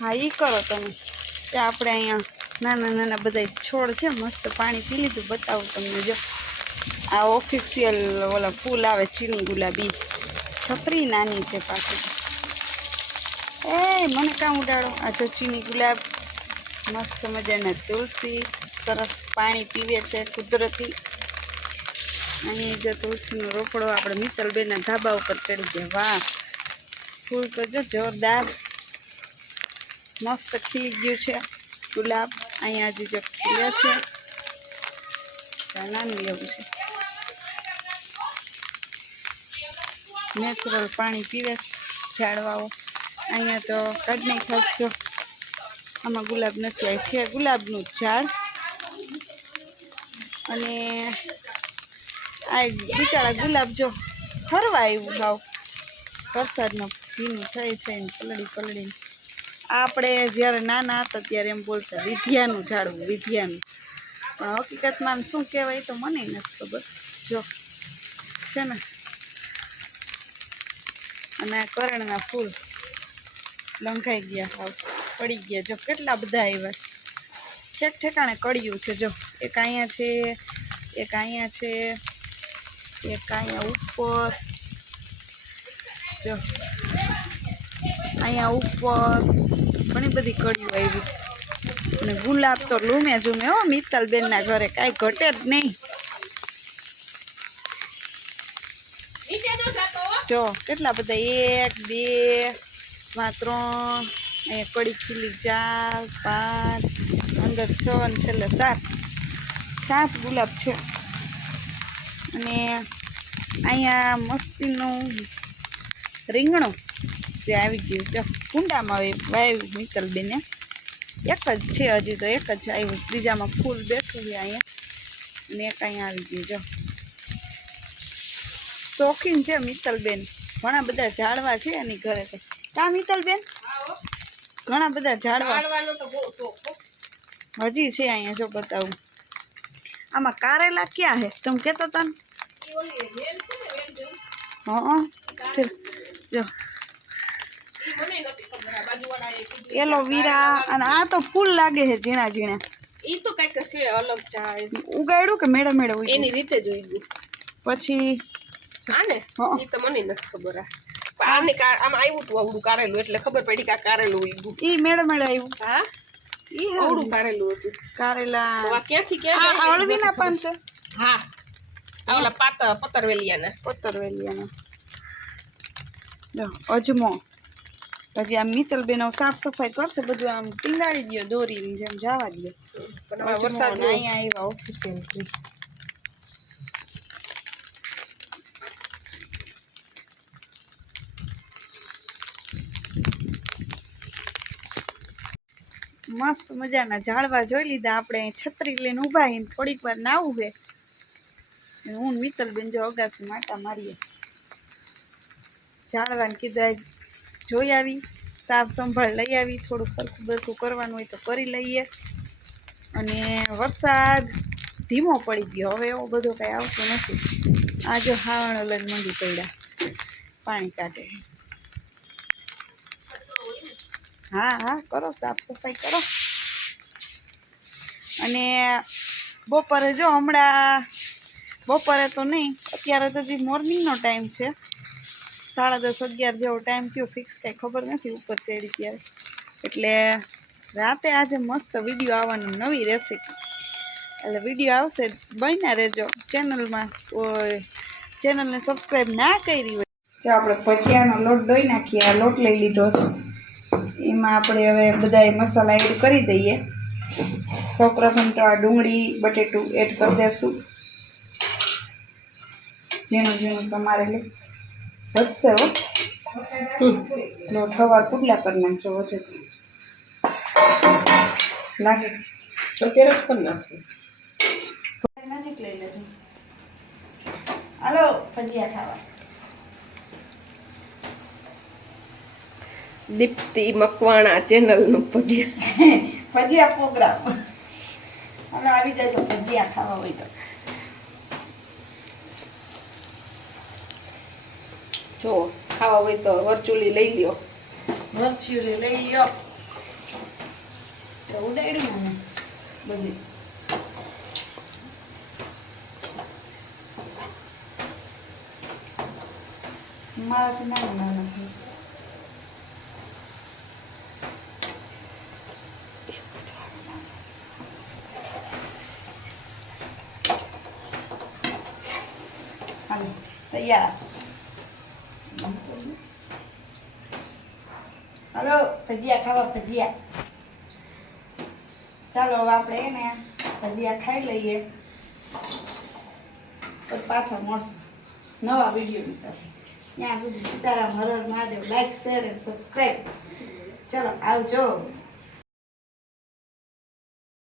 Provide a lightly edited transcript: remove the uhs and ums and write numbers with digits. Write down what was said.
હા એ કરો તમે. ત્યાં આપણે અહીંયા નાના નાના બધા છોડ છે મસ્ત પાણી પી લીધું. બતાવું તમને જો આ ઓફિશિયલ ઓલા ફૂલ આવે ચીની ગુલાબી. છત્રી નાની છે પાછી. એ મને કાં ઉડાડો. આ જો ચીની ગુલાબ મસ્ત મજાના તુલસી સરસ પાણી પીવે છે કુદરતી. અહીં જો તુલસીનો રોકડો આપણે મિત્તલબેનના ધાબા ઉપર ચડી ગયા. વાહ ફૂલ તો જો જોરદાર મસ્ત ખીલી ગયું છે ગુલાબ. અહીંયા હજી જો ખીલે છે. નાનું એવું છે. નેચરલ પાણી પીવે છે ઝાડવાઓ. અહીંયા તો કડની ખસજો આમાં ગુલાબ નથી. આવી છે ગુલાબનું ઝાડ. અને આ બિચારા ગુલાબ જો ફરવા આવ્યું ભાવ વરસાદમાં ભીનું થઈ થઈને પલળીને. આપણે જ્યારે નાના હતા ત્યારે એમ બોલતા વિદ્યાનું ઝાડવું વિદ્યાનું. પણ હકીકતમાં શું કહેવાય તો મને નથી ખબર. જો છે ને અને આ કરણના ફૂલ લંઘાઈ ગયા હાવ પડી ગયા. જો કેટલા બધા આવ્યા છે. ઠેક ઠેકાણે કળિયું છે. જો એક અહીંયા છે, એક અહીંયા છે, એક અહીંયા ઉપર. જો અહીંયા ઉપર ઘણી બધી કળીઓ આવી છે. અને ગુલાબ તો લૂમે ઝૂમે હો મિત્તલબેનના ઘરે કાંઈ ઘટે જ નહીં. જો કેટલા બધા 1 2 3 અહીંયા કળી ખીલી 4 5 અંદર 6 અને છેલ્લે 7 ગુલાબ છે. અને અહીંયા મસ્તીનું રીંગણું જે આવી ગયું જો કુંડામાં વાવ્યું મિત્તલબેને. એક જ છે હજી તો, એક જ આવ્યું. બીજામાં ફૂલ બેઠું છે અહીંયા. અને એક અહીંયા આવી ગયું. જો શોખીન છે મિત્તલબેન. ઘણા બધા ઝાડવા છે એની ઘરે. તો કા મિત્તલબેન ઘણા બધા ઝાડવા હજી છે અહીંયા. જો બતાવું આમાં કારેલા ક્યાં હે તમે કહેતા હતા ને? હા જો એલોવેરા. અને આ તો ફૂલ લાગે છે ઝીણા ઝીણા. ઈ તો કઈક છે અલગ ચાય ઉગાડ્યું કે મેળે મેળે એની રીતે જ ઉગ્યું. પછી આને ઈ તો મને નથી ખબર. આને આમ આવ્યું તું આવડું કારેલું એટલે ખબર પડી કે આ કારેલું ઉગ્યું. ઈ મેળે મેળે આવ્યું. હા ઈ આવડું કારેલું હતું. કારેલા તો આ ક્યાંથી ક્યાં આ અળવીના પાન છે. હા ઓલા પતરવેલિયાના જો અજમો. પછી આમ મિત્તલબેન સાફ સફાઈ કરશે બધું. આમ ટીંગાડી દો દોરીની જેમ જવા દો. પણ વરસાદ અહીંયા આવ્યા ઓફિસિયલ. મસ્ત મજાના ઝાડવા જોઈ લીધા આપણે. છત્રી લઈને ઊભા રહીને થોડીક વાર નાવું છે. હું મિત્તલબેન જો અગાસી માટા મારીએ. ઝાડવાને કીધું જોઈ આવી, સાફ સંભાળ લઈ આવી. થોડું સરખું બરખું કરવાનું હોય તો કરી લઈએ. અને વરસાદ ધીમો પડી ગયો. હવે એવો બધો કાંઈ આવતો નથી. આ જો હાવણ અલગ મંડી પડ્યા પાણી કાઢે. હા કરો સાફ સફાઈ કરો. અને બપોરે જો હમણાં બપોરે તો નહીં, અત્યારે તો જે મોર્નિંગનો ટાઈમ છે 10:30 11 જેવો ટાઈમ થયો. ફિક્સ કાંઈ ખબર નથી ઉપર ચડી ત્યારે. એટલે રાતે આજે મસ્ત વિડીયો આવવાની નવી રેસીપી. એટલે વિડીયો આવશે બન્યા રહેજો ચેનલમાં. ચેનલને સબસ્ક્રાઈબ ના કરી હોય તો આપણે ભજીયાનો લોટ દોઈ નાખીએ. આ લોટ લઈ લીધો છે. એમાં આપણે હવે બધા મસાલા એડ કરી દઈએ. સૌપ્રથમ તો આ ડુંગળી બટેટું એડ કરી દઈશું. ઝીણું ઝીણું સમારેલું વધશે હો. લોટ સવાર પુડલા કરી નાખજો. વધે તો લાગે અત્યારે જ કરી નાખશે. નજીક લઈ લેજો. હાલો ભજીયા ખાવા. દીપ્તિ મકવાણા ચેનલનું ભજીયા પ્રોગ્રામ. હવે આવી જાય તો ભજીયા ખાવા હોય તો. જો ખાવા હોય તો વરચુલી લઈ લ્યો. વરચુલી લઈ લ્યો. તો ઉડાડી મને બધી મારાથી નાના નાના હાલો તૈયાર હાલો ભજીયા ખાવા ભજીયા ચાલો હવે આપણે એને ભજીયા ખાઈ લઈએ પછી પાછા મળશું નવા વિડીયોની સાથે ત્યાં સુધી સીતારામ હર હર મહાદેવ લાઈક શેર અને સબસ્ક્રાઈબ ચલો આવજો